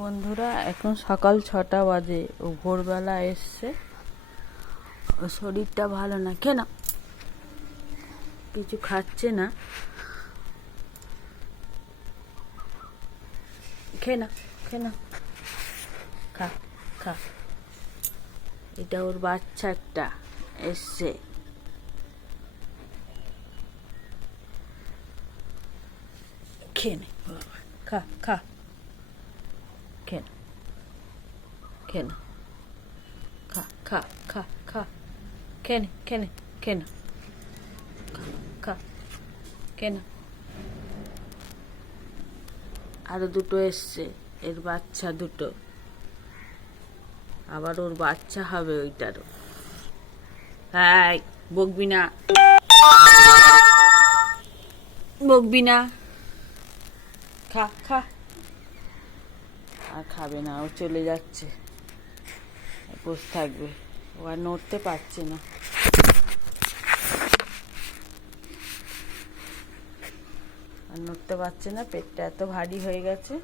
বন্ধুরা, এখন সকাল 6টা বাজে। ও ভোরবেলা এসছে। ও শরীরটা ভালো না, কেন কিছু খাচ্ছে না, খেয়ে না খা খা। এটা ওর বাচ্চা একটা এসছে। খেয়ে নে বাবা, খা খা, খেয়ে না, খেয়ে না, খা খা খা খা, খেয়ে না, খা, খেয়ে না। আরো দুটো এসছে, এর বাচ্চা দুটো, আবার ওর বাচ্চা হবে ওইটারও। হ্যাঁ, বকবি না, বকবি না, খা খা। আর খাবে না, ও চলে যাচ্ছে, বসে থাকবে। ও আর নড়তে পারছে না। আর নড়তে পারছে না, পেটটা এত ভারী হয়ে গেছে।